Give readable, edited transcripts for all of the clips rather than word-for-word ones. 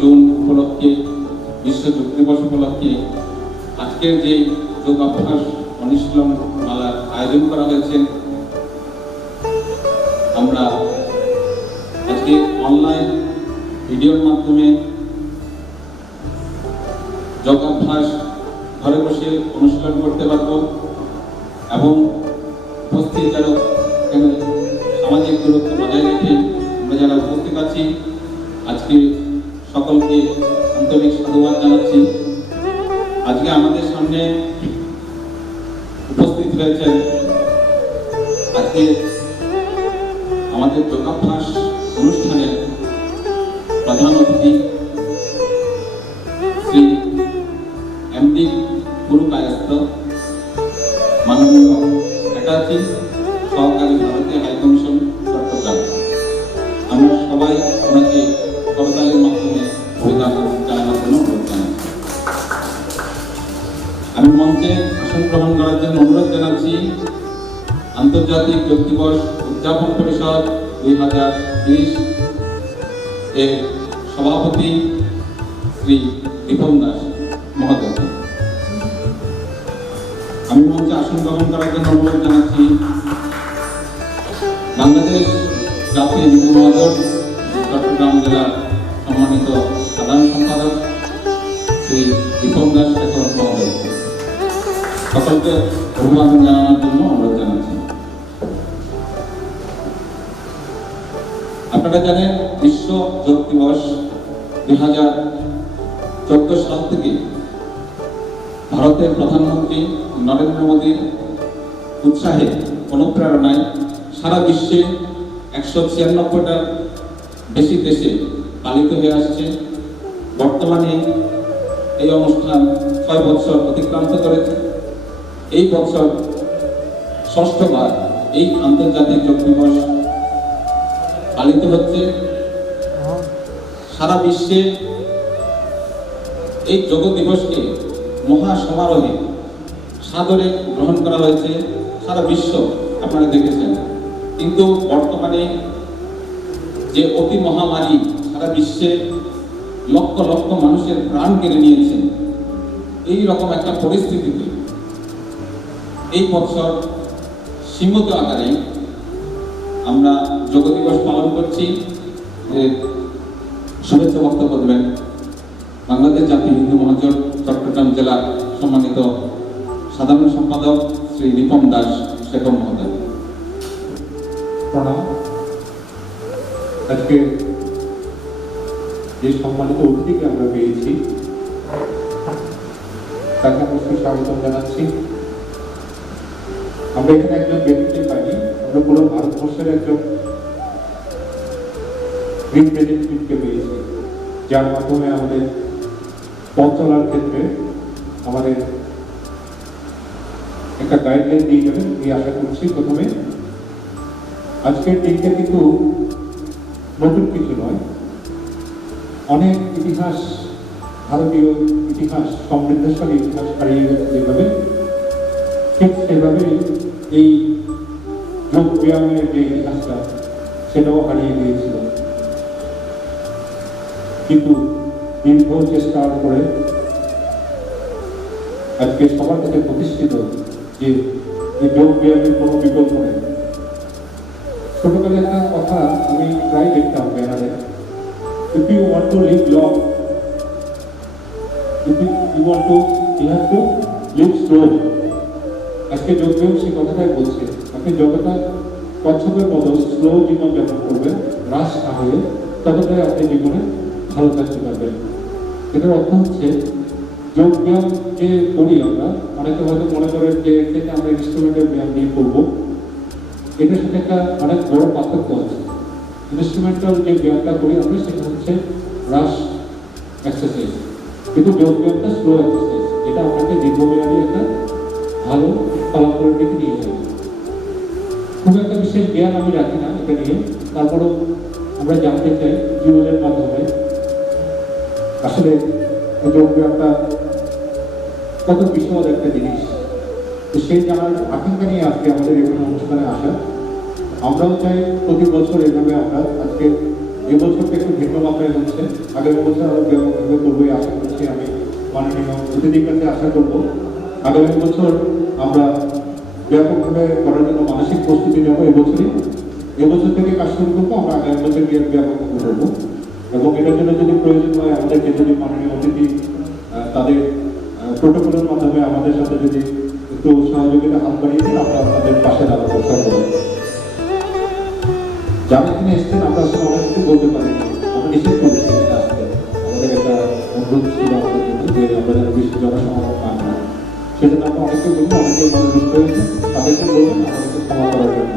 June উপলক্ষে, বিশ্ব যোগ দিবস উপলক্ষে আজকের যে যোগাভ্যাস অনুশীলন মেলার আয়োজন করা হয়েছে, আমরা আজকে অনলাইন ভিডিওর মাধ্যমে যোগাভ্যাস ঘরে বসে অনুশীলন করতে পারব এবং উপস্থিত যারা এখানে সামাজিক দূরত্ব বজায় রেখে আমরা যারা উপস্থিত আছি আজকে সকলকে আন্তরিক সাধুবাদ জানাচ্ছি। আজকে আমাদের সামনে উপস্থিত হয়েছেন আজকে আমাদের যোগাভ্যাস অনুষ্ঠানের প্রধান অতিথি শ্রী এমডি গুরু কায়স্থ মাননীয় অ্যাটাচি সহকারী ভারতীয় হাইকমিশন চট্টগ্রাম। আমরা সবাই ওনাকে করতালির মাধ্যমে অভিনন্দন জানানোর জন্য অনুরোধ জানাচ্ছি। আমি মঞ্চে আসন গ্রহণ করার জন্য অনুরোধ জানাচ্ছি আন্তর্জাতিক যোগ দিবস উদযাপন পরিষদ 2020 এর সভাপতি শ্রী দীপন দাস মহোদয়। আমি মঞ্চে আসন গ্রহণ করার জন্য অনুরোধ জানাচ্ছি বাংলাদেশ জাতীয় হিন্দু মহাজন চট্টগ্রাম জেলার সম্মানিত সাধারণ সম্পাদক শ্রী দীপন দাস শেখর মহোদয়। সকলকে অভিবাদন জানানোর জন্য অনুরোধ জানাচ্ছি। আপনারা জানেন বিশ্ব যোগ দিবস 2014 সাল থেকে ভারতের প্রধানমন্ত্রী নরেন্দ্র মোদীর উৎসাহে অনুপ্রেরণায় সারা বিশ্বে 196টার বেশি দেশে পালিত হয়ে আসছে। বর্তমানে এই অনুষ্ঠান 6 বছর অতিক্রান্ত করেছে। এই বছর ষষ্ঠবার এই আন্তর্জাতিক যোগ দিবস পালিত হচ্ছে। সারা বিশ্বে এই যোগ দিবসকে মহা সমারোহে সাদরে গ্রহণ করা হয়েছে সারা বিশ্ব, আপনারা দেখেছেন। কিন্তু বর্তমানে যে অতি মহামারী সারা বিশ্বে লক্ষ লক্ষ মানুষের প্রাণ কেড়ে নিয়েছে, এই রকম একটা পরিস্থিতিতে এই বছর সীমিত আকারে আমরা যোগ দিবস পালন করছি। শুভেচ্ছা বক্তব্য দেবেন বাংলাদেশ জাতীয় হিন্দু মহাজন চট্টগ্রাম জেলার সম্মানিত সাধারণ সম্পাদক শ্রী দীপন দাস শেখর মহোদয়। প্রণাম। আজকে যে সম্মানিত অতিথিকে আমরা পেয়েছি তাকে অবশ্যই স্বাগত জানাচ্ছি। আমরা এখানে একজন ব্যক্তিকে পাইনি, আমরা পুরো ভারতবর্ষের একজন রিপ্রেজেন্টেটিভকে পেয়েছি, যার মাধ্যমে আমাদের পথ চলার ক্ষেত্রে আমাদের একটা গাইডলাইন দিয়ে যাবেন এই আশা করছি। প্রথমে আজকের দিনটা কিন্তু নতুন কিছু নয়, অনেক ইতিহাস, ভারতীয় ইতিহাস, সমৃদ্ধশালী ইতিহাস হারিয়ে গেছে যেভাবে, ঠিক সেভাবে এই যোগ ব্যায়ামের যে ইতিহাসটা সেটাও হারিয়ে গিয়েছিল। কিন্তু দীর্ঘ চেষ্টার পরে আজকে সবার কাছে প্রতিষ্ঠিত যে যোগ ব্যায়ামের কোনো বিকল্প নেই। ছোটবেলায় একটা কথা আমি প্রায় দেখতাম ব্যানারে, if you want to live long, you have to live slow। আজকে যোগ ব্যায়াম সেই কথাটাই বলছে, আপনি যতটা কচ্ছপের মতো স্লো জীবন যাপন করবেন, হ্রাস না হয়ে, ততটাই আপনি জীবনে ভালো থাকতে পারবেন। এটার অর্থ হচ্ছে যোগ ব্যায়াম যে করি আমরা, অনেকে হয়তো মনে করেন যে থেকে আমরা ইনস্ট্রুমেন্টের ব্যায়াম নিয়ে করবো, এটার সাথে একটা অনেক বড় পার্থক্য আছে। ইনস্ট্রুমেন্টাল যে ব্যায়ামটা করি আমরা সেটা হচ্ছে রাশ এক্সারসাইজ, কিন্তু যোগ ব্যায়ামটা স্লো এক্সারসাইজ। এটা আপনাকে দীর্ঘমেয়াদী একটা ভালো ফলাফলের দিকে নিয়ে যাবে। খুব একটা বিশেষ জ্ঞান আমি রাখি না এটা নিয়ে, তারপরেও আমরা জানতে চাই জীবনের মাধ্যমে আসলে যোগ ব্যায়ামটা কত বিশদ একটা জিনিস। তো সেই জানার আকাঙ্ক্ষা নিয়ে আজকে আমাদের এখানে অনুষ্ঠানে আসা। আমরাও চাই প্রতি বছর এভাবে আমরা আজকে এবছরটা একটু ভিন্ন মাত্রায় হচ্ছে। আগামী বছর আরো ব্যাপকভাবে করবো এই আশা করছি। আমি মাননীয় অতিথির কাছে আশা করব আগামী বছর আমরা ব্যাপকভাবে করার জন্য মানসিক প্রস্তুতি নেব। এবছর থেকে কাজ শুরু করবো, আমরা আগামী বছর গিয়ে ব্যাপকভাবে করবো। এবং এটার জন্য যদি প্রয়োজন হয় আমাদেরকে যদি মাননীয় অতিথি তাদের প্রোটোকলের মাধ্যমে আমাদের সাথে যদি একটু সহযোগিতা হাত বাড়িয়ে দেন, আমরা আপনাদের পাশে দাঁড়াবো সর্বদা। যারা এখানে এসছেন আমরা আসলে অনেক কিছু বলতে পারিনি, আমরা নিষেধ করেছি এখানে আসতে। আমাদের একটা অনুরোধ ছিল আমাদের জন্য যে আমরা যেন বেশি জনসমাগম না হয়, সেজন্য আমরা অনেকে বলি, অনেকে মনোনিষ্ঠ হয়েছে, তাদেরকে বলবেন আমাদেরকে ক্ষমা করার জন্য।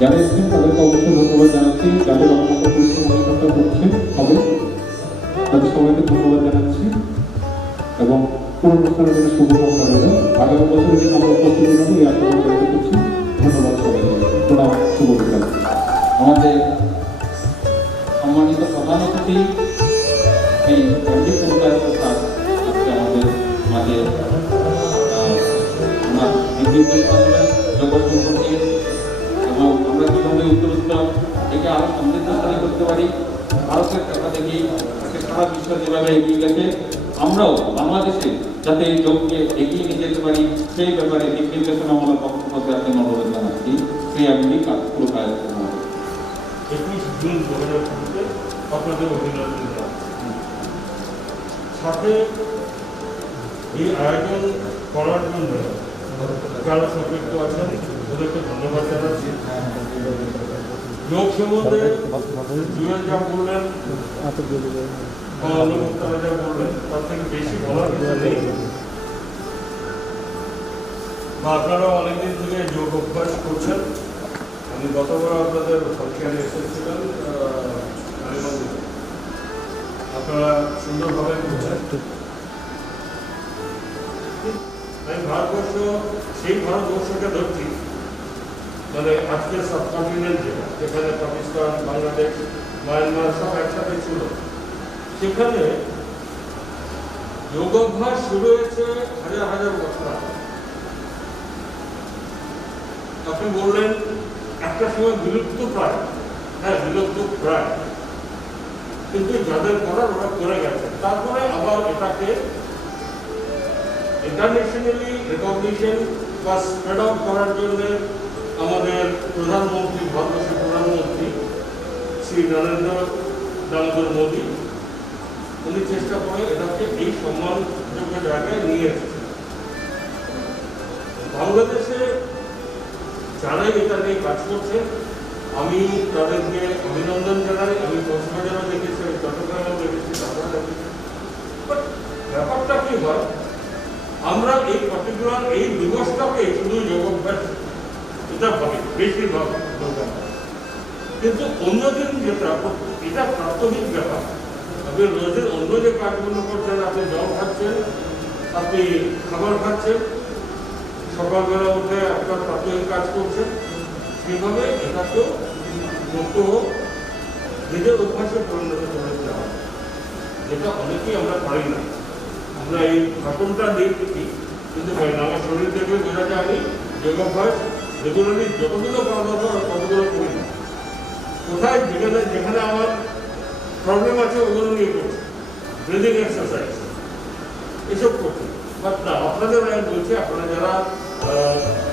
যারা এসছেন তাদেরকে অবশ্যই ধন্যবাদ জানাচ্ছি, যাদের অত্যন্ত পরিশ্রম অনুষ্ঠানটা হচ্ছে হবে তাদের সবাইকে ধন্যবাদ জানাচ্ছি এবং পুরো অনুষ্ঠানের জন্য শুভকামনা রইল। আগামী বছরের জন্য আমরা প্রস্তুতি নেব এই আশা ব্যক্ত করছি। ধন্যবাদ সবাইকে, প্রণাম, শুভ বিকাল। আমাদের সম্মানিত প্রধান অতিথি এই পণ্ডিত মুক্তার স্যার আজকে আমাদের মাঝে ওনার নির্দেশ মাধ্যমে জগৎ সম্পর্কে এবং আমরা কীভাবে উত্তরোত্তর একে আরও সমৃদ্ধশালী করতে পারি, ভারতের কথা দেখি আজকে সারা বিশ্ব যেভাবে এগিয়ে গেছে, আমরাও বাংলাদেশে যাতে এই যোগকে এগিয়ে নিয়ে যেতে পারি সেই ব্যাপারে দিক নির্দেশনামূলক পক্ষে আপনি অনুরোধ জানাচ্ছি। সেই আমি পুরো কাজ করতে হবে। 21 জুন 2020-তে আপনাদের অভিনন্দন জানাচ্ছি। সাথে এই আয়োজন করার জন্য যারা সম্পৃক্ত আছেন ওদেরকে ধন্যবাদ জানাচ্ছি। যোগ সম্বন্ধে জুয়েল যা বললেন বা অনুমুক্তারা যা বললেন তার থেকে বেশি বলার কিছু নেই। বা আপনারা অনেকদিন থেকে যোগ অভ্যাস করছেন। আমি গতবার আপনাদের সরকারে এসেছিলাম, আপনারা সুন্দরভাবে করছেন। আমি ভারতবর্ষ সেই ভারতবর্ষকে ধরছি, মানে আজকের সাবকন্টিনেন্ট যেখানে পাকিস্তান, বাংলাদেশ, মায়ানমার সব একসাথে ছিল, সেখানে যোগাভ্যাস শুরু হয়েছে হাজার হাজার বছর আগে। আপনি বললেন একটা সময় বিলুপ্ত প্রায়, হ্যাঁ বিলুপ্ত প্রায়, কিন্তু যাদের করার ওরা করে গেছে। তারপরে আবার এটাকে ইন্টারন্যাশনালি রেকগনিশন বা স্প্রেড আউট করার জন্য আমাদের প্রধানমন্ত্রী, ভারতবর্ষের প্রধানমন্ত্রী শ্রী নরেন্দ্র দামোদর মোদী, উনি চেষ্টা করে এটাকে এই সম্মানযোগ্য জায়গায় নিয়ে এসেছেন। বাংলাদেশে যারাই এটা নিয়ে কাজ করছে আমি তাদেরকে অভিনন্দন জানাই। আমি কক্সবাজারও দেখেছি, চট্টগ্রামেও দেখেছি, ঢাকাও দেখেছি। বাট ব্যাপারটা কি হয়, আমরা এই পার্টিকুলার এই দিবসটাকে শুধু যোগাভ্যাস এটা ভাবি বেশিরভাগ লোক, কিন্তু অন্যদিন যেটা এটা প্রাত্যহিক ব্যাপার। আপনি রোজের অন্য যে কাজগুলো করছেন, আপনি জল খাচ্ছেন, আপনি খাবার খাচ্ছেন, সকালবেলা উঠে আপনার প্রাত্যহিক কাজ করছেন, সেভাবে এটাকেও মুক্ত নিজের অভ্যাসে পরিণত করে দিতে হবে, যেটা অনেকেই আমরা পারি না। আমরা এই ভাষণটা দেখি কিন্তু পারি না। আমার শরীর দেখলে বোঝা যায় আমি যোগাভ্যাস রেগুলারলি যতগুলো করা দরকার ততগুলো করি না। কোথায় যেখানে যেখানে আমার প্রবলেম আছে ওগুলো নিয়ে করছি, ব্রিদিং এক্সারসাইজ এসব করছি। বাট না, আপনাদের আমি বলছি, আপনারা যারা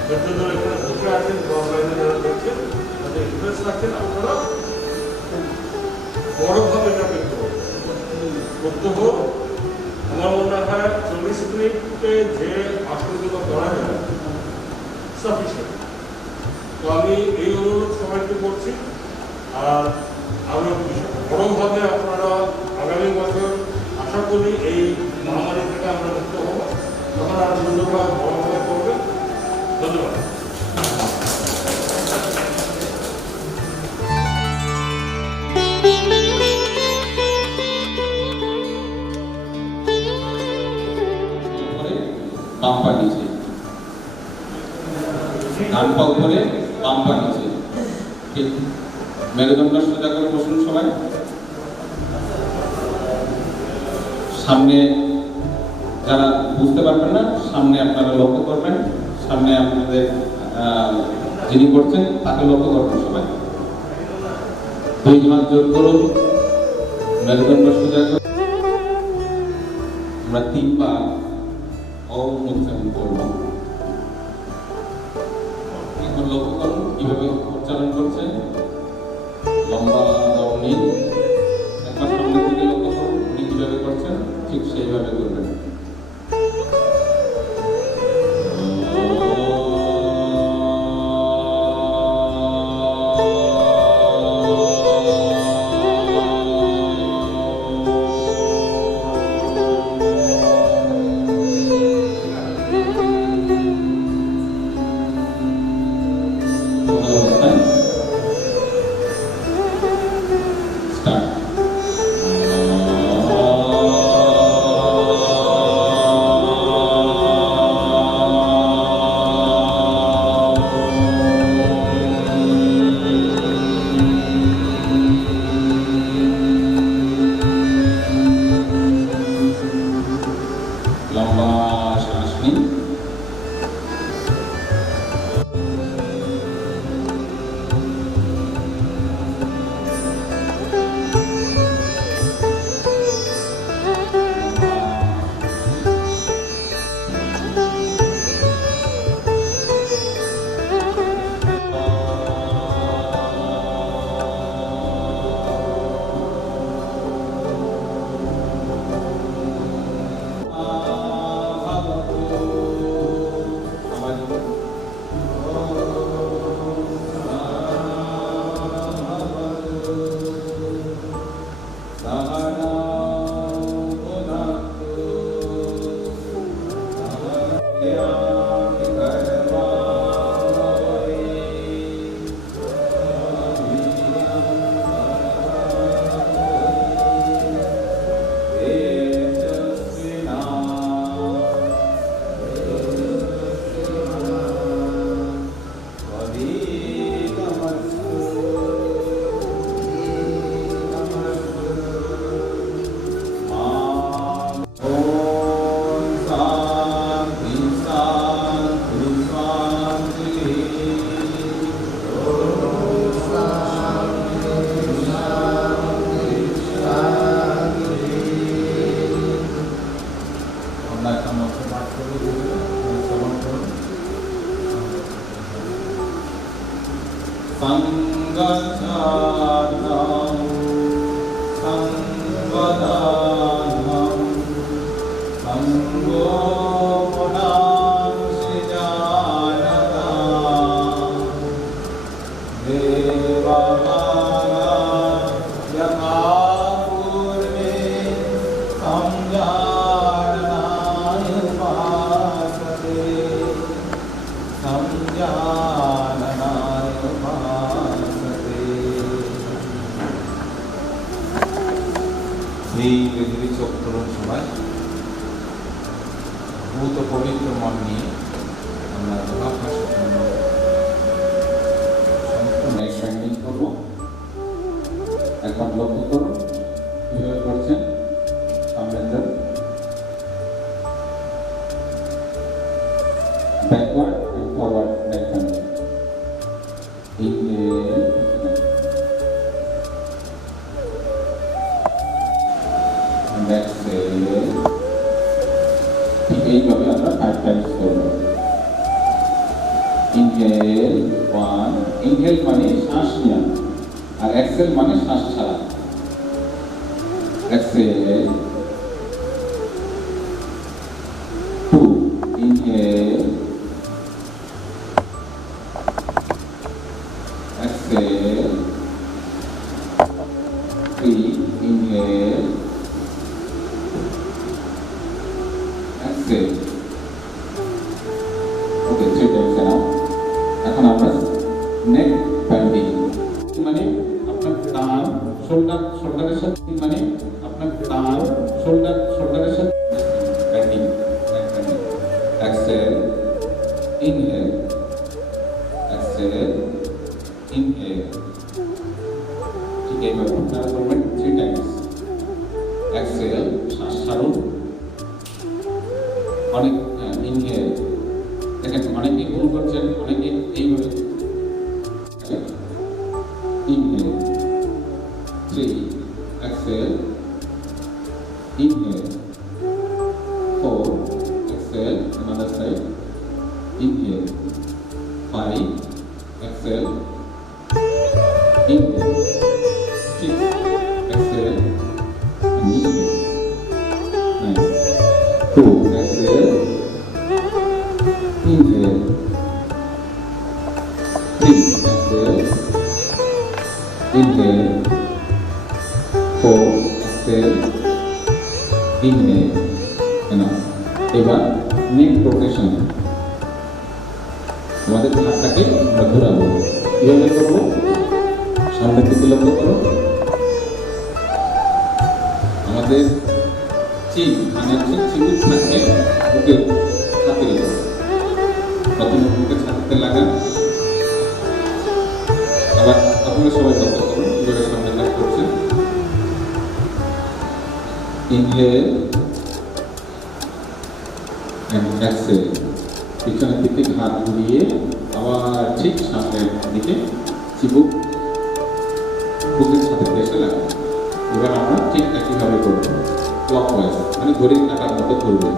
যতদূর এখানে বসে আছেন বা অনলাইনে যারা দেখছেন, তাদের ইন্টারেস্ট রাখছেন, আপনারা বড়ভাবে এটাকে করতে হোক। আমার মনে হয় 40 মিনিটে যে আসনগুলো করা যায় সাফিসিয়েন্ট। তো আমি এই অনুরোধ সবাইকে করছি। আর আরো বড়ভাবে আপনারা আগামী বছর আশা করি এই মহামারী থেকে আমরা মুক্ত হব, তখন আরো সুন্দরভাবে বড়ভাবে করবেন। ধন্যবাদ। বাম পা নিচে, ডান পা উপরে, বাম পা নিচে। ঠিক, মেরুদণ্ড সোজা করে বসুন সবাই। সামনে যারা বুঝতে পারবেন না, সামনে আপনারা লক্ষ্য করবেন, সামনে আপনাদের যিনি করছেন তাকে লক্ষ্য করবেন সবাই। দুই হাত জোর করুন, মেরুদণ্ড সোজা করুন। আমরা 3 বার ওম উচ্চারণ করব। এখন লক্ষ্য করুন কিভাবে উচ্চারণ করছেন। লম্বা দম নিন, একবার সামনের দিকে লক্ষ্য করুন, উনি কিভাবে করছেন ঠিক সেইভাবে করবেন। লম্বা শ্বাস নিন। संगच्छातं संवदानं संगो पुनांसि जानता देवभागा यथा पूर्वे संजानाय उपासते संजानाय उपासते। ধীরে ধীরে চোখ খুলুন সবাই। ভূত পবিত্র মন নিয়ে আমরা যোগাভ্যাসের জন্য সম্পূর্ণ স্ট্যান্ডিং করব। এখন লক্ষ্য করুন কিভাবে করছেন। সামনের দিকে backward and forward right hand. Inhale, and exhale. ঠিক এইভাবে আমরা 5 times করব। Inhale 1, inhale মানে শ্বাস নেওয়া আর exhale মানে শ্বাস ছাড়া। Exhale 2, inhale, exhale, 3, inhale, exhale. Okay, 3 times now. এখন আমরা neck bending মানে আপনার কাঁধ শোল্ডারের সাথে মানে আপনার কাঁধ শোল্ডারের সাথে bending, neck bending. Exhale, inhale, exhale, inhale. ঠিক এইভাবে আপনারা করবেন 3 times. Exhale, শ্বাস ছাড়ুন। অনেক ইনহেল দেখেন অনেকে ভুল করছেন, অনেকে এইভাবে inhale 2 exhale, inhale, 3 exhale, inhale, 4 exhale, inhale, enough. এবার নেক রোটেশন, আমাদের হাতটাকে আমরা ঘোরাবো, কিভাবে করবো? সামনের দিকে লক্ষ্য করো, আমাদের চিপ মানে হচ্ছে চিবুক থাকবে বুকের ছাতির উপর। প্রথমে বুকের ছাতিতে লাগান, আবার আপনারা সবাই লক্ষ্য করুন কিভাবে সামনে কাজ করছেন। ইনহেল এন্ড এক্সহেল, পিছনের দিকে ঘাড় ঘুরিয়ে আবার ঠিক সামনের দিকে চিবুক বুকের ছাতিতে এসে লাগান। এবার আমরা ঠিক একইভাবে করবো, ক্লকওয়াইজ মানে ঘড়ির কাঁটার মতো করবো।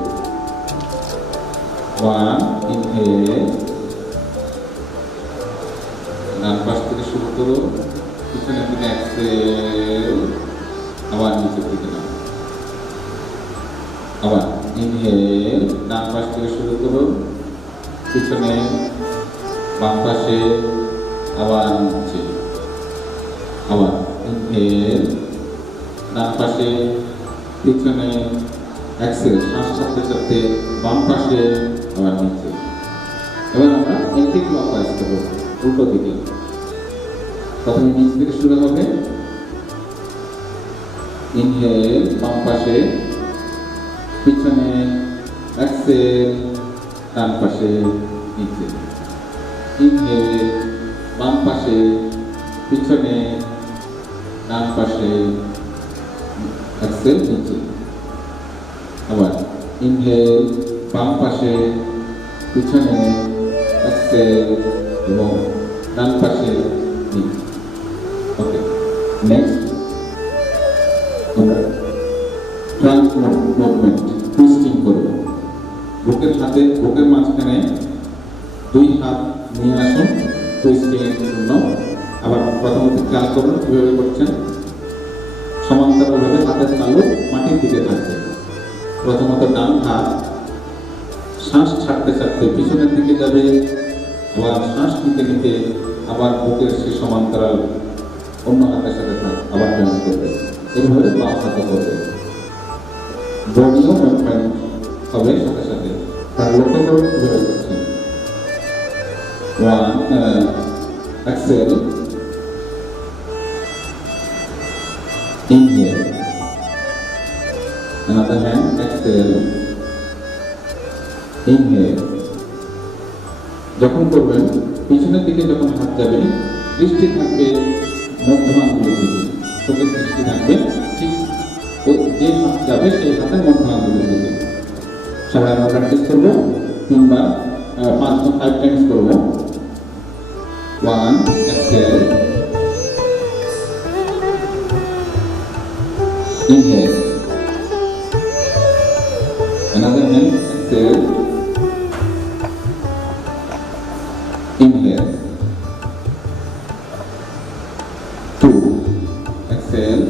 1 ইনহেল, ডান পাশ থেকে শুরু করো, পিছনের দিকে এক্সহেল, আবার নিচের দিকে নাও। আবার ইনহেল, ডান পাশ থেকে শুরু করো, পিছনে বাম পাশে, আবার নিচে। আবার ইনহেল, ডান পাশে, পিছনে, এক্সেল, শ্বাস ছাড়তে ছাড়তে বাম পাশে, আবার নিচে। এবার আমরা একটি ক্লকওয়াইজ করব, উল্টো দিকে। প্রথমে নিচ থেকে শুরু হবে, ইনহেল, বাম পাশে, পিছনে, এক্সেল, ডান পাশে, নিচে। ইনহেল, বাম পাশে, পিছনে, ডান পাশে, এক্সেল, নিচে। আবার ইনহেল, বাম পাশে, পিছনে, এক্সেল এবং ডান পাশে, নিচে। ওকে, নেক্সট আমরা ট্রাঙ্ক মুভমেন্ট, টুইস্টিং করব। বুকের মাঝখানে 2 হাত নিয়ে আসুন টুইস্টিং এর জন্য। আবার প্রথমত খেয়াল করুন কিভাবে করছেন। সমান্তরালভাবে হাতের তালু মাটির দিকে থাকবে। প্রথমত ডান হাত শ্বাস ছাড়তে ছাড়তে পিছনের দিকে যাবে, আবার শ্বাস নিতে নিতে আবার বুকের সেই সমান্তরাল অন্য হাতের সাথে আবার জয়েন করবে। এইভাবে বাম হাতে করবে। বডিও মুভমেন্ট হবে সাথে সাথে। তার লক্ষ্য করুন কিভাবে করছেন। 1 Excel, inhale, another hand, exhale, inhale. যখন করবেন পিছনের দিকে যখন হাত যাবে দৃষ্টি থাকবে মধ্য আঙ্গুলের দিকে, চোখের দৃষ্টি থাকবে ঠিক যে হাত যাবে সেই হাতের মধ্য আঙ্গুলের দিকে। সবাই আমরা প্র্যাকটিস করবো 3 বার, 5 টাইমস করবো। 1 exhale, inhale, another hand, exhale, inhale, 2 exhale,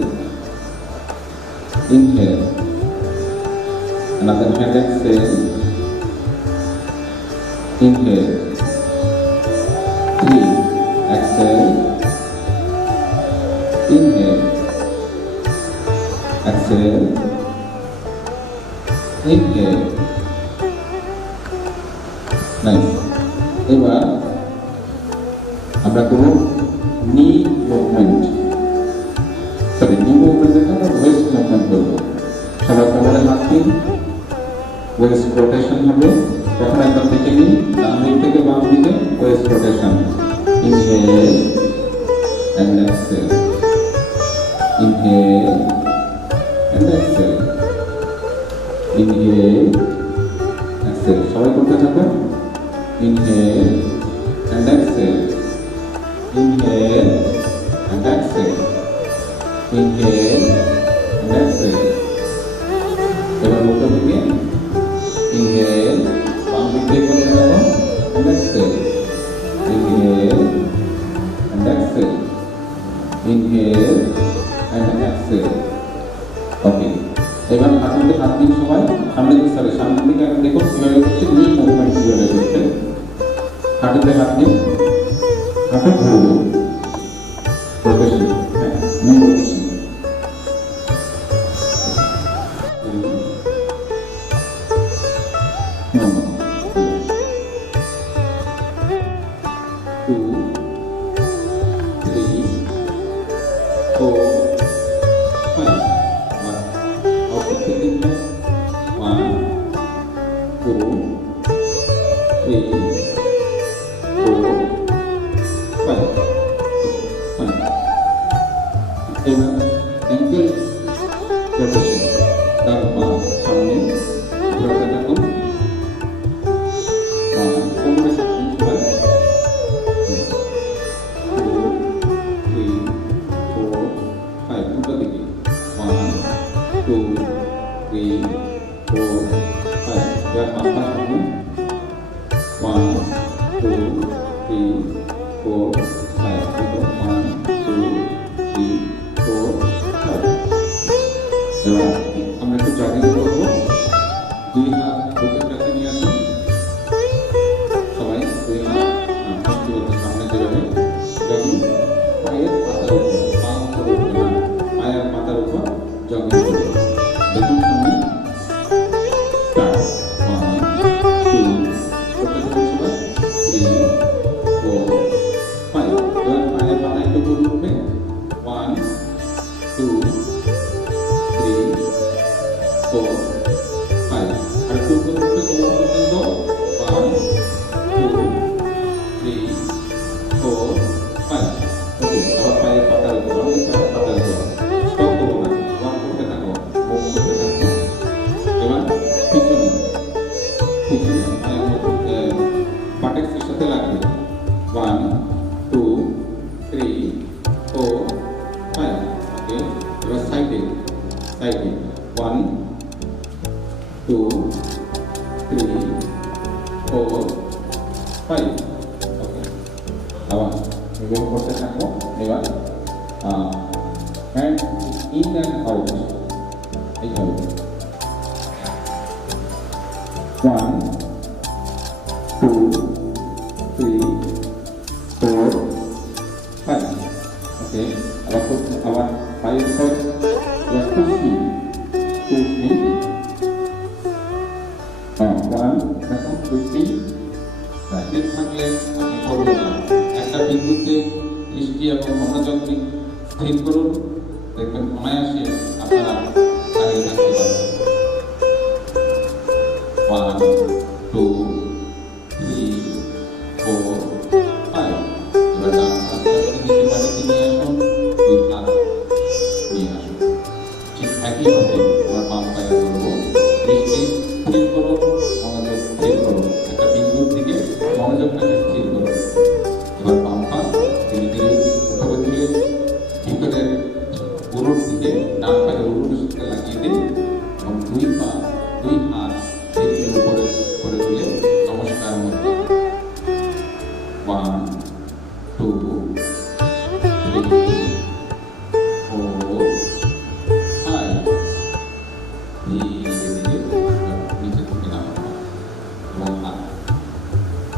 inhale, another hand, exhale, inhale, 3 exhale, inhale, exhale, inhale. Nice. এবার আমরা করব নি মুভমেন্ট। নি মুভমেন্টের আমরা ওয়েস্ট মুভমেন্ট করব। সবাই কোমরে হাত দিন, ওয়েস্ট রোটেশন হবে। প্রথমে একবার থেকে নিন, ডান দিক থেকে বাম দিকে waist rotation. Inhale and exhale, inhale and exhale, inhale, exhale. সবাই করতে থাকো। Inhale and exhale, inhale and exhale, inhale and exhale. এবার উল্টো দিকে inhale, বাম দিক থেকে করতে থাকো and exhale, inhale and exhale, inhale and exhale. ওকে, এবার আপনাদের হাত দিন সবাই সামনে দিকে সরি সামনের দিকে আগে দেখুন কিভাবে করছে, দুই মুভমেন্ট কিভাবে করছে। হাঁটুতে হাত দিন, হাঁটু ঘুরবো, রোটেশন, হ্যাঁ নিউ রোটেশন। ankle rotation, ডান পা সামনে ঘোরাতে থাকুন। কোমরে থাকুন সবাই। 2 3 4 5 উল্টো দিকে 1 2 3 4 5 এবার মাথা সামনে 1 2 3 4 5 1 2 3 4 5। এবার আমরা একটু জগিং করবো, দুই হাত বুকের কাছে নিয়ে আসুন সবাই, দুই হাত সামনে যেভাবে জগিং, পায়ের পাতার উপর, পা উপরে উঠবে না, পায়ের পাতার উপর জগিং করবো। দেখুন সামনে স্টার্ট 1 2 করতে থাকুন সবাই 3 4 5। এবার পায়ের পাতা একটু উপরে উঠবে 1 2 3 4 5। আর একটু উপরে উঠবে কোমর পর্যন্ত 1 2 3 4 5। ওকে, আবার পায়ের পাতার উপর, অনেক পায়ের পাতার উপর স্টপ করবো না, ওয়ান করতে থাকো, মুভ করতে থাকো। এবার পিছনে পিছনে পায়ের বাটেক্সের সাথে লাগবে 1 2 3 4 5। ওকে, এবার সাইডে সাইডে 1 2 3 4 5। ওকে, আবার এভাবে করতে থাকবো। এবার হ্যান্ড ইন অ্যান্ড আউট, এইভাবে 1 2 3 4 5। ওকে, আবার 5 4 এবার পুশি 1 দেখো পুশি। রাইট থাকলে আপনি করবেন না, একটা বিন্দুতে দৃষ্টি এবং মনোযোগ স্থির করুন, দেখবেন অনায়াসে আপনারা দাঁড়িয়ে থাকতে পারবেন। 1 2 3 4 5। এবার ডান হাতটা নিচে মাটিতে নিয়ে আসুন, দুই হাত নিয়ে আসুন। ঠিক একইভাবে এবার বাম পায়ে করবো, দৃষ্টি স্থির করুন, মনোযোগ স্থির করুন, একটা বিন্দুর দিকে মনোযোগটাকে স্থির করুন। এবার বাম পা ধীরে ধীরে উপরে তুলে ভিতরের গুরুর দিকে ডান পায়ের উরুর সাথে লাগিয়ে দিন এবং দুই হাত ধীরে ধীরে উপরে করে তুলে নমস্কার মধ্যে 1 2 3 4 5। ধীরে ধীরে নিচে থেকে নামানো এবং হাত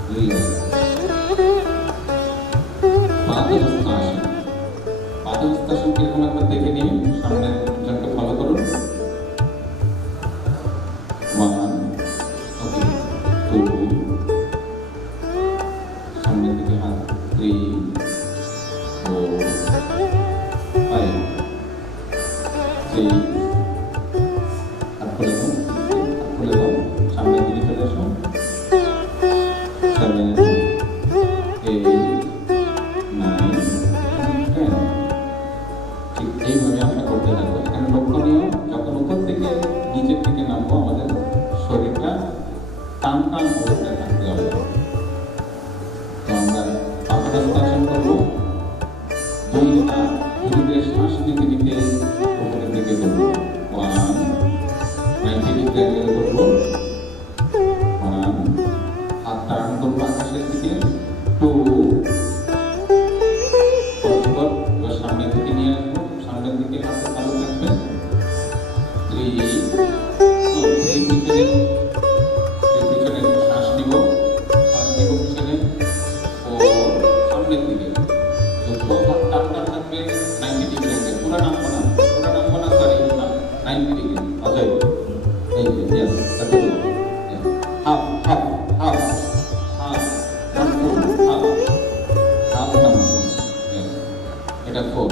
দুই পাদহস্তাসন। পাদহস্তাসন কিরকম একবার দেখে নিন, সামনের জনকে ফলো করুন। 1 ওকে 2 সামনের দিকে হাত 3 4 5 6 হাত খুলে দাও, হাত খুলে দাও, সামনের দিকে চলে আসো 7 8 9 10। ঠিক এইভাবে আমরা করতে থাকবো। এখানে লক্ষণীয়, যখন উপর থেকে নিচের দিকে নামবো আমাদের শরীরটা টান টান অবস্থায় থাকতে হবে। তো আমরা পাদহস্তাসন করবো, দুই হাত ধীরে ধীরে শ্বাস নিতে নিতে উপরের দিকে করবো 1 90 ডিগ্রি অ্যাঙ্গেলে করবো 1। হাত টার্ন করবো আকাশের দিকে 2। এবার সামনের দিকে নিয়ে আসবো, সামনের দিকে হাত চালু থাকবে 3 পিছনে half half half half half half half নাম এটা ফোর।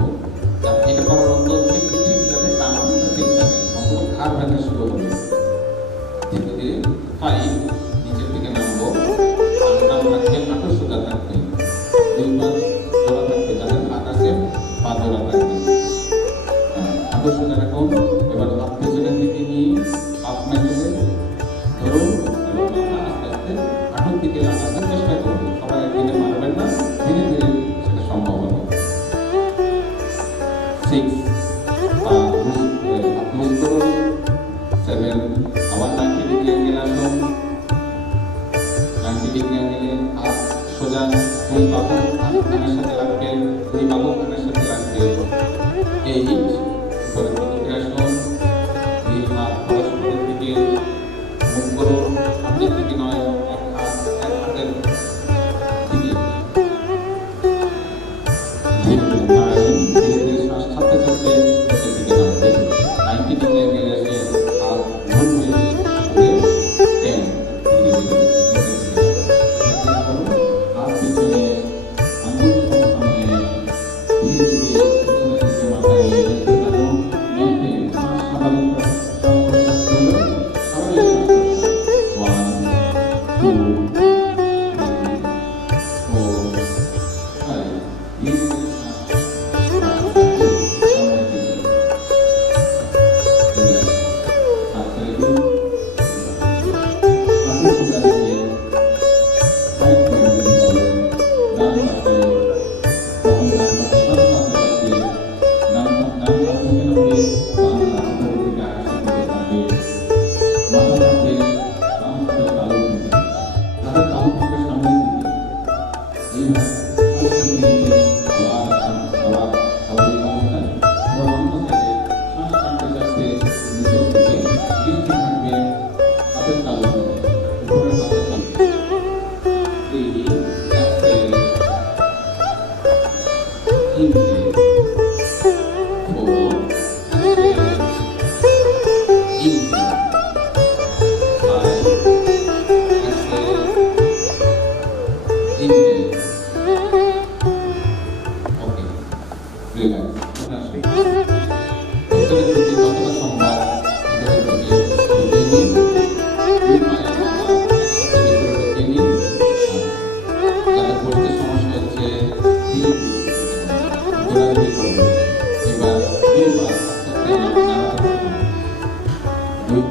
এটা করার অর্থ হচ্ছে পিছের যাতে টানাটা ঠিক থাকে, অন্তত ঘাড় ভাঙা শুরু হবে। ধীরে ধীরে ফাইভ, নিচের দিকে নামবো, নাম থাকবে, হাঁটু সোজা থাকবে, দুই পা জোড়া থাকবে, যাদের হাত আছে পা জোড়া থাকবে। হাঁটু সোজা রাখুন। এবার হাত পেছনের দিকে নিয়ে হাফ মেঝেতে ধরুন এবং মাথা আস্তে আস্তে হাঁটুর দিকে লাগানোর চেষ্টা করুন। সবাই একদিকে মারবেন না, ধীরে ধীরে সেটা সম্ভব হবে। সিক্স, হাত লুজ করুন। সেভেন, আবার 90 ডিগ্রি অ্যাঙ্গেল আসুন। 90 ডিগ্রি অ্যাঙ্গেলে হাত সোজা, দুই বাহু কানের সাথে লাগবে, দুই বাহু কানের সাথে লাগবে। 8, উপরের দিকে আসুন। দুই হাত পরস্পরের দিকে মুখ করুন, সামনের দিকে নয়, এক হাতের দিকে। ধীরে ধীরে 9, ধীরে ধীরে শ্বাস ছাড়তে ছাড়তে নিচের দিকে নামবে। 90 ডিগ্রি অ্যাঙ্গেলে এসে হাত ঘুরবে, ঘুরে 10, ধীরে ধীরে নিচের দিকে নামবে। হাত পিছনে, আঙুল সামনে, ধীরে ধীরে পিছনের দিকে মাথা নিয়ে যেতে থাকুন। মেনটেন, শ্বাস স্বাভাবিক শ্বাস করুন, স্বাভাবিক শ্বাস করুন। 1, 2, 3, 4, 5,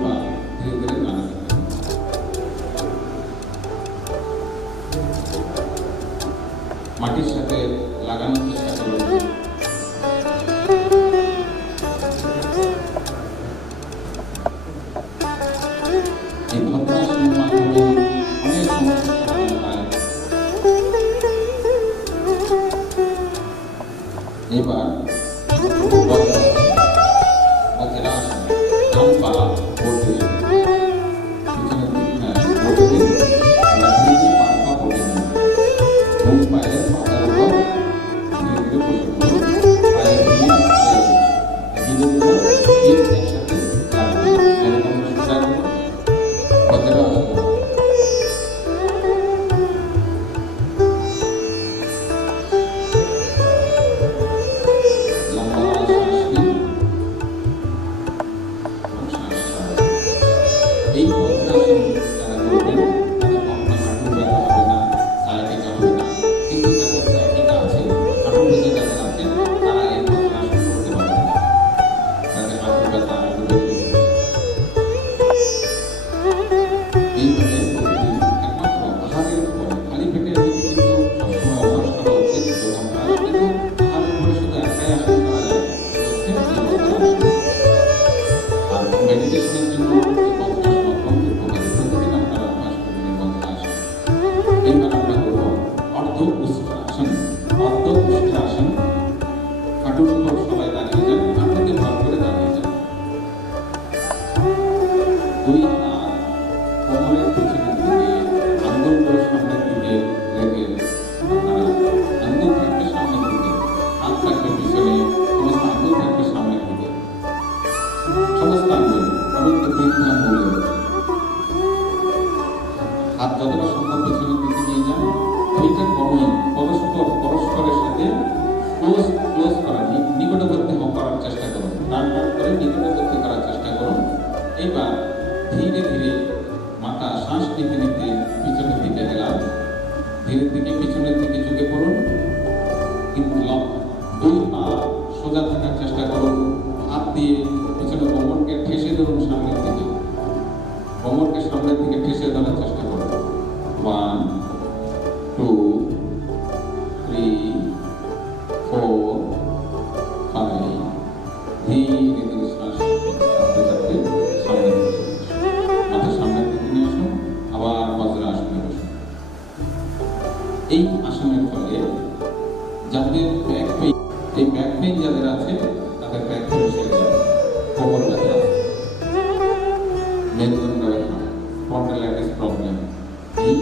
ধীরে ধীরে মাটির সাথে লাগানোর চেষ্টা করুন। এই ভদ্রাসনের মাধ্যমে অনেক সমস্যার সমাধান হয়। এবার বজ্রাসন, ডান পা বোর্ডে, পিছনের দিকে বোর্ডে, লাফিয়ে পা বোর্ডে, দুই পায়ের পাতার উপর ধীরে ধীরে বসে পড়ুন। পায়ের হিলগুলো একসাথে লাগবে, এরকম সোজা করুন। বজ্রাসন। লম্বা শ্বাস নিন এবং শ্বাস ছাড়ুন। এই বজ্রাসন যারা করবেন তাদের কখনো হাঁটু ব্যথা হবে না, সায়াটিকা হবে না। কিন্তু যাদের সায়াটিকা আছে, হাঁটু ব্যথা যাদের আছে, তারা এই বজ্রাসন করতে পারবে না। যাদের হাঁটু ব্যথা, হাঁটু ব্যথা এইভাবে প্রতিদিন একমাত্র আহারের উপরে, খালি পেটের দিকে কিন্তু সবসময় অভ্যাস করা উচিত। যোগাভ্যাস কিন্তু আহারের উপরে শুধু একটাই আসন করা যায়, সেটা হচ্ছে এই বজ্রাসন। আর মেডিটেশনের জন্য এই বজ্রাসন অত্যন্ত উপকারী। প্রতিদিন হাত যতটা সম্ভব পিছনের দিকে নিয়ে যান। এইটা কমই পরস্পরের সাথে ক্লোজ করা, নিকটবর্তী করার চেষ্টা করুন। টান করে নিকটবর্তী করার চেষ্টা করুন। এবার ধীরে ধীরে মাথা শ্বাস নিতে নিতে পিছনের দিকে হেলান। ধীরে ধীরে পিছনের দিকে ঝুঁকে পড়ুন। কিন্তু দুই পা সোজা থাকার চেষ্টা করুন। হাত দিয়ে পিছনে কোমরকে ঠেসে ধরুন সামনের দিকে। কোমরকে সামনের দিকে ঠেসে ধরার চেষ্টা করুন। 1 2 3 4 5। ধীরে ধীরে শ্বাস ছাড়তে ছাড়তে সামনের দিকে মাথা সামনের দিকে নিয়ে আসুন। আবার বজ্রাসনে বসুন। এই আসনের ফলে যাদের ব্যাক পেইন, এই ব্যাক পেইন যাদের আছে তাদের ব্যাক পেইন সেরে যাবে। কোমর ব্যথা, মেরুদণ্ড ব্যথা, স্পন্ডাইলাইটিস প্রবলেম, এই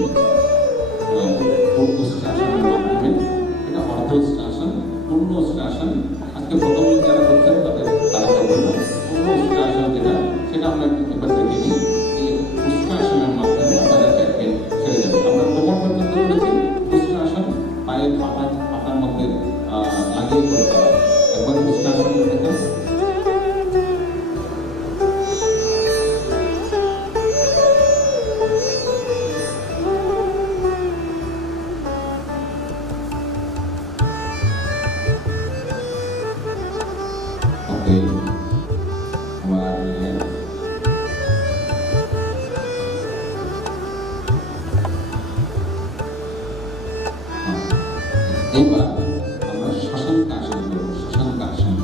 পূর্ণশ্বাসনের মাধ্যমে, এটা অর্ধশ্বাসন, পূর্ণশ্বাসন। আজকে প্রথমে যারা করছেন তারা করবেন না। পূর্ণশ্বাসন যেটা, সেটা আমরা একটু এবার দেখে নিই। এই উচ্ছ্বাসনের মাধ্যমে আপনাদের ব্যাক পেইন সেরে যাবে। আমরা কোমর পর্যন্ত করেছি, উচ্ছ্বাসন পায়ের পাতার মধ্যে লাগিয়ে করতে হবে। একবার উচ্ছ্বাসন দেখেন। ওকে, আবার এবার আমরা শশাঙ্ক আসন করব। শশাঙ্ক আসন,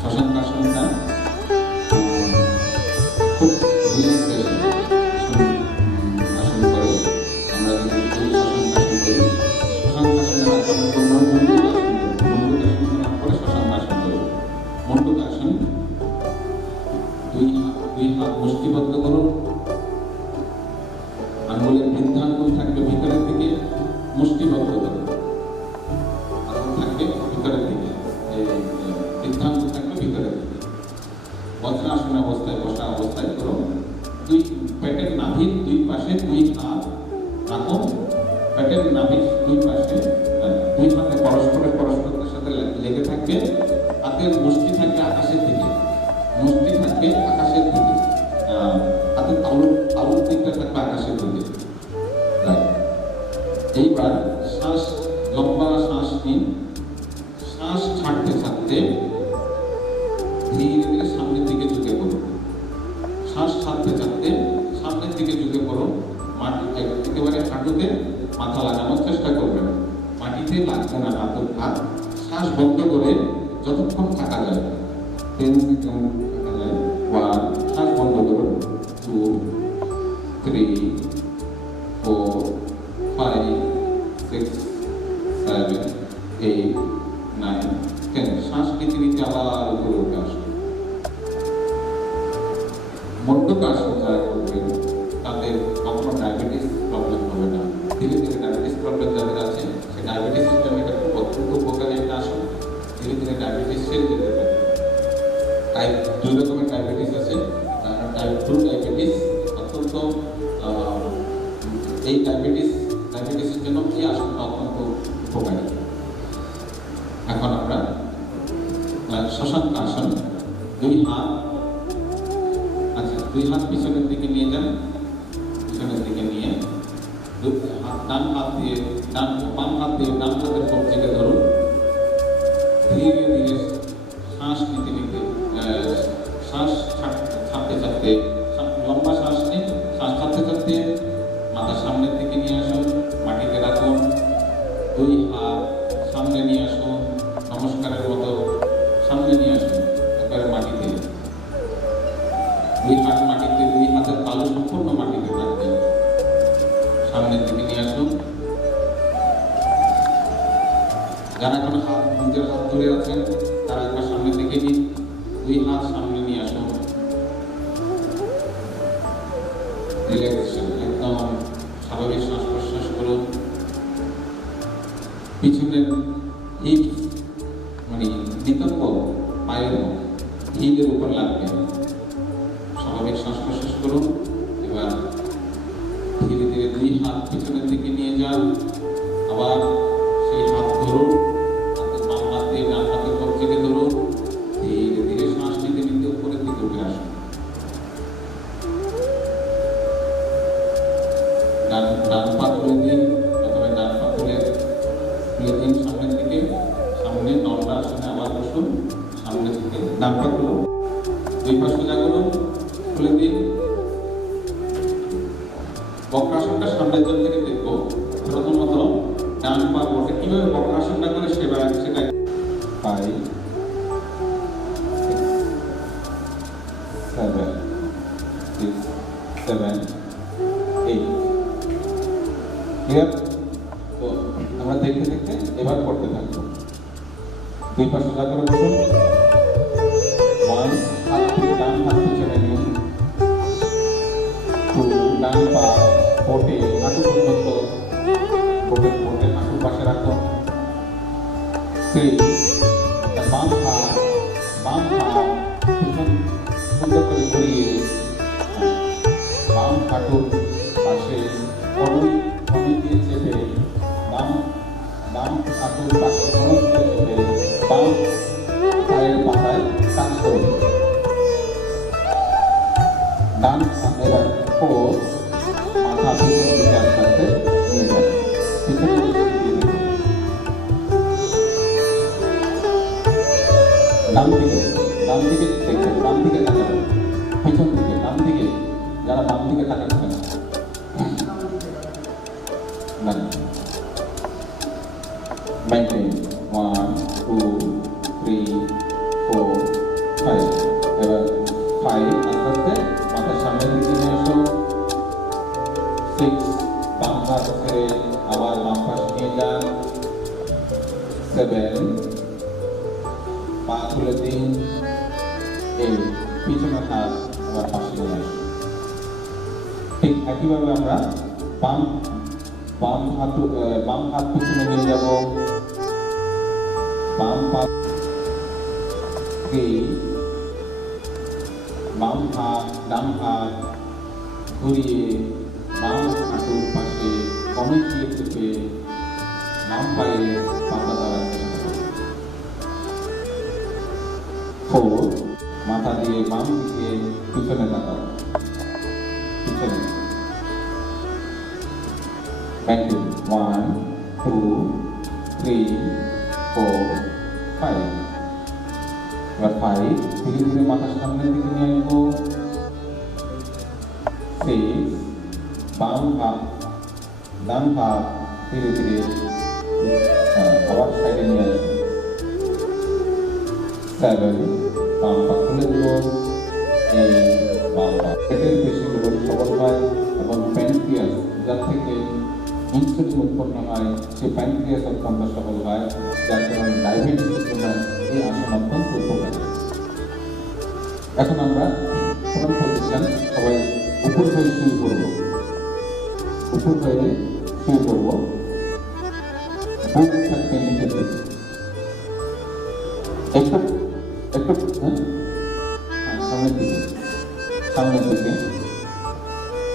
শশাঙ্ক আসনটা খুব রিল্যাক্সেশন আসন করে আমরা যদি এই শশাঙ্ক আসন করি, শশাঙ্ক আসনের আগে আমরা করব মণ্ডূক আসন। মণ্ডূক আসন করার পরে শশাঙ্ক আসন করব। মণ্ডূক আসন, দুই হাত মুষ্টিবদ্ধ করুন। আঙ্গুলের বৃদ্ধাঙ্গুল থাকবে ভিতরের দিকে, মুষ্টিবদ্ধ করুন। থাকবে ভিতরের দিকে, বৃদ্ধাঙ্গুল থাকবে ভিতরের দিকে। বজ্রাসন অবস্থায়, বসা অবস্থায় করুন। দুই পেটের নাভির দুই পাশে দুই হাত রাখুন। পেটের নাভির দুই পাশে দুই হাতে পরস্পরের সাথে লেগে থাকবে। হাতের মুষ্টি থাকবে আকাশের দিকে, মুষ্টি থাকবে আকাশের দিকে। হাতের তালুর দিকটা থাকবে আকাশের দিকে। এইবার শ্বাস, লম্বা শ্বাস নিন। শ্বাস ছাড়তে ছাড়তে ধীরে ধীরে সামনের দিকে ঝুঁকে পড়ুন। শ্বাস ছাড়তে ছাড়তে সামনের দিকে ঝুঁকে পড়ুন। মাটি একেবারে হাঁটুতে মাথা লাগানোর চেষ্টা করবেন। মাটিতে লাগবে না হাত। শ্বাস বন্ধ করে যতক্ষণ থাকা যায়, 10 সেকেন্ড থাকা যায়। 1, শ্বাস বন্ধ করুন। 2 3 4 5 6 7 8 9 10। শ্বাস নিতে নিতে আবার উপরে উঠে আসুন। মণ্ডূক আসন যারা করবেন তাদের কখনো ডায়াবেটিস প্রবলেম হবে না। ধীরে ধীরে ডায়াবেটিস প্রবলেম যাদের আছে, সেই ডায়াবেটিসের জন্য এটা খুব অত্যন্ত উপকারী একটা আসন। ধীরে ধীরে ডায়াবেটিস সেরে যেতে পারে। টাইপ 2 রকমের ডায়াবেটিস আছে। টাইপ 2 ডায়াবেটিস অত্যন্ত, এই ডায়াবেটিসের জন্য এই আসনটা অত্যন্ত উপকারী। এখন আমরা শশাঙ্ক আসন। দুই হাত পিছনের দিকে নিয়ে যান। পিছনের দিকে নিয়ে বাম হাত দিয়ে ডান হাতের কবজিকে ধরুন। ধীরে ধীরে শ্বাস নিতে নিতে, শ্বাস ছাড়তে ছাড়তে, লম্বা শ্বাস নিন। শ্বাস ছাড়তে ছাড়তে মাথা সামনের দিকে নিয়ে আসুন, মাটিতে রাখুন। দুই হাত সামনে নিয়ে আসুন, নমস্কারের মতো সামনে নিয়ে আসুন একবারে মাটিতে। দুই হাত মাটিতে, দুই হাতের তালু সম্পূর্ণ মাটিতে থাকবে। সামনের দিকে নিয়ে আসুন। যারা এখন নিজের হাত ধরে আছেন তারা একবার সামনের দিকে নিন। দুই হাত সামনে নিয়ে আসুন। রিল্যাক্সেশন, একদম স্বাভাবিক শ্বাস প্রশ্বাস করুন। পিছনের হিপ মানে নিতম্ব পায়ের হিলের উপর লাগবে। স্বাভাবিক শ্বাস প্রশ্বাস করুন। এবার ধীরে ধীরে দুই হাত পিছনের দিকে নিয়ে যান, আবার সেই হাত ধরুন, হাতের বাম হাত দিয়ে ডান হাতের কবজিকে ধরুন, ধীরে ধীরে শ্বাস নিতে নিতে উপরের দিকে উঠে আসুন। ডান পা তুলে দিন, প্রথমে ডান পা তুলে দিন সামনের দিকে, সামনে নর্মাল আসনে আবার বসুন, সামনের দিকে ডান পা তুলুন, দুই পা সোজা করুন, খুলে দিন। বক্রাসনটা সামনের জন্য থেকে দেখবো। প্রথমত ডান পা বসে কিভাবে বক্রাসনটা করে সেটা 5 7 6 7 8 ক্লিয়ার? তো আমরা দেখতে দেখতে এবার করতে থাকবো। দুই পা সোজা করে বসুন, 1 ডান হাত পিছনে নিন, 2 ডান পা কোটে হাঁটু পর্যন্ত, কোটে হাঁটুর পাশে রাখুন, 3 বাম হাত পিছন সুন্দর করে ঘুরিয়ে বাম হাঁটুর পাশে কনুই দিয়ে চেপে বাম হাঁটুর পাশে কনুই দিয়ে চেপে বাম পায়ের পাতায় টাচ করুন। ডান এবার 4 মাথা পিছনের দিকে আস্তে আস্তে নিয়ে যান, পিছনে দিয়ে দিন। ডান দিকে দেখবেন, ডান দিকে তাকাবেন, পিছন দিকে, ডান দিকে যারা বাম দিকে তাকাচ্ছেন মেইনটেইন 1 2 3 4 5 এবার 5 আস্তে আস্তে মাথার সামনের দিকে নিয়ে আসুন, 6 বাম হাত ছেড়ে আবার বাম পাশে নিয়ে যান, 7 পা তুলে দিন, 8 পিছনের হাত আবার পাশে নিয়ে আসুন। ঠিক একইভাবে আমরা বাম হাত পিছনে নিয়ে যাব, বাম পা ডান হাত ঘুরিয়ে বাম হাঁটুর পাশে কনুই দিয়ে চেপে বাম পায়ে পাতা দেওয়ার চেষ্টা করুন। 4 মাথা দিয়ে বাম দিকে পিছনে তাকাও, পিছনে 1 2 3 4 5 এবার 5 ধীরে ধীরে মাথার সামনের দিকে নিয়ে আসবো, 6 ডান হাত ধীরে ধীরে আবার সাইডে নিয়ে আসবো, 7 বাম পা খুলে দেবো, 8 বাম পা পেটের পেশিগুলো সবল হয় এবং প্যানক্রিয়াস যার থেকে ইনসুলিন উৎপন্ন হয় সেই প্যানক্রিয়াস অত্যন্ত সবল হয়, যার কারণে ডায়াবেটিসের জন্য এই আসন অত্যন্ত উপকারী। এখন আমরা প্রথম পজিশন সবাই উপর হয়ে শুরু করব, উপর হয়ে শুরু করব, বুক থাকবে নিচের দিকে, একটু সামনের দিকে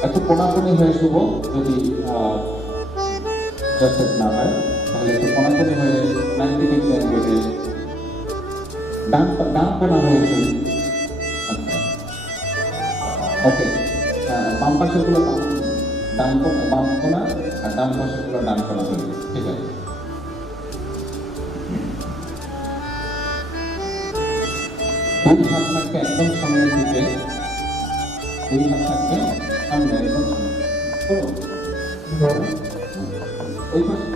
একটু কোনাকুনি হয়ে শুভ, যদি না হয় তাহলে একটু কোনাকুনি হয়ে 90 ডিগ্রি অ্যাঙ্গেলে ডান কোনা হয়ে শুরু। আচ্ছা ওকে, বাম পাশেগুলো বাম কোনা আর ডান পাশেগুলো ডান কোনা হয়ে, ঠিক আছে? দুই হাত থাকবে একদম সামনের দিকে, দুই হাত থাকবে সামনে একদম সামনে, ওই পাশে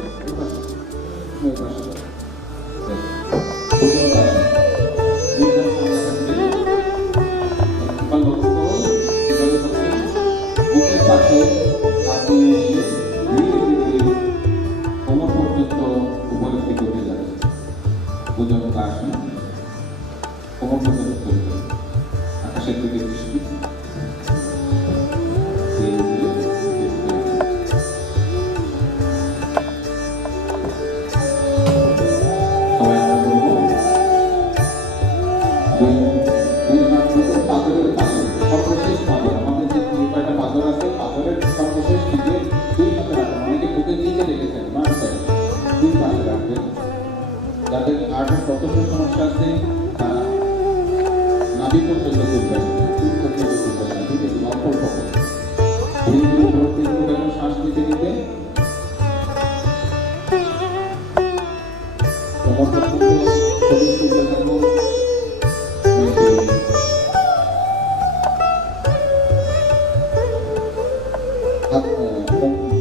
বুকের পাশে আপনি ধীরে ধীরে কোমর পর্যন্ত উপরের দিকে উঠে যাচ্ছে, দুজনে আসুন, কোমর পর্যন্ত চলবে, আকাশের দিকে দৃষ্টি, সর্বশেষ পাথর, আমাদের যে 2 কয়টা পাথর আছে, পাথরের সর্বশেষ দিকে সমস্যা আছে তারা নাভি পর্যন্ত তুলবেন, চুল পর্যন্ত তুলবেন না, ঠিক আছে? অল্প অল্প করে ধীরে ধীরে ধরতে থাকবেন, শ্বাস নিতে নিতে কোমর পর্যন্ত শরীর তুলতে থাকবো।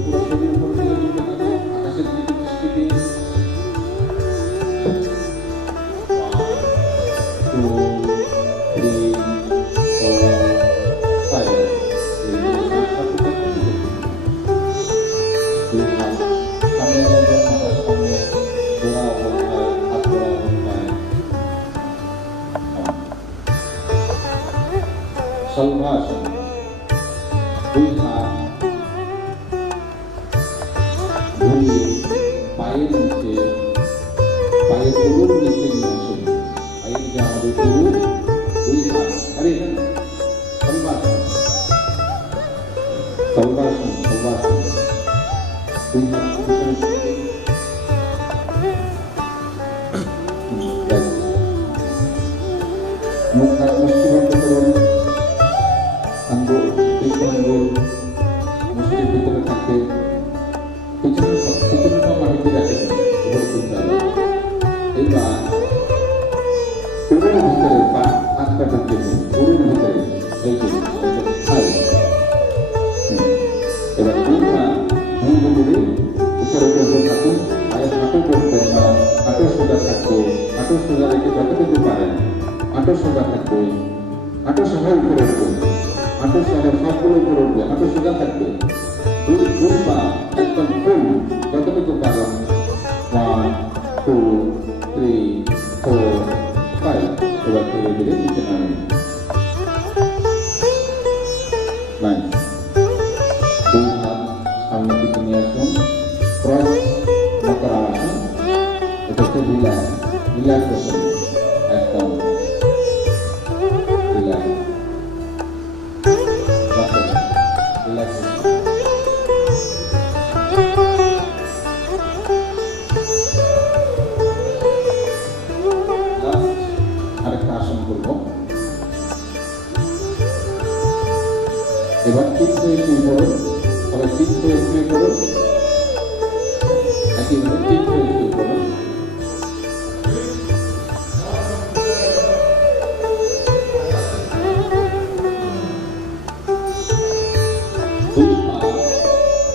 পুরো শরীর উপর থেকে তুলতে থাকবো, আকাশের দিকে দৃষ্টি দিয়ে। 1, 2, 3, 4, 5 দুই হাত সামনে করবেন, মাথার সামনে গোড়া অবস্থায়, হাত গোড়া অবস্থায়। শলভাসন, দুই হাত ঘুরিয়ে পায়ের নিচে, পায়ের তলুর নিচে নিয়ে আসুন। পায়ের যে আমাদের তলু, দুই হাত আরে শলভাসন, শলভাসন, শলভাসন। দুই হাত পিছনে সরিয়ে মুখ হাত মুষ্টি বন্ধ করুন, আঙ্গুল তিনটে আঙ্গুল মুষ্টির ভিতরে থাকবে, পিছনেটা মাটিতে রাখে উপরে তুলতে হবে। এইবার পুরোর ভিতরে পা হাত কাটার জন্য পুরোর ভিতরে এই যে এবার দুই পা ধীরে ধীরে উপরে উঠে থাকুন, পায়ের হাঁটু করবেন না, হাঁটু সোজা থাকবে, হাঁটু সোজা রেখে যতটুকু পারেন হাঁটু সোজা থাকবে, হাঁটু সহ উপরে উঠবে, হাঁটু সহ সবগুলো উপরে উঠবে, হাঁটু সোজা থাকবে। দুই পা একদম ফুল যতটুকু পারেন। 1, 2, 3, 4, 5 এবার ধীরে ধীরে নিচে নামেন। নাইস। দুই হাত সামনের দিকে নিয়ে আসুন, ক্রস মকরাসন। এটা হচ্ছে রিল্যাক্সেশন, একদম আরেকটা আসন করবো। এবার ঠিক হয়ে শুয়ে পড়ুন, তবে ঠিক হয়ে শুয়ে পড়ুন, একইভাবে ঠিক হয়ে শুয়ে পড়ুন। দুই পা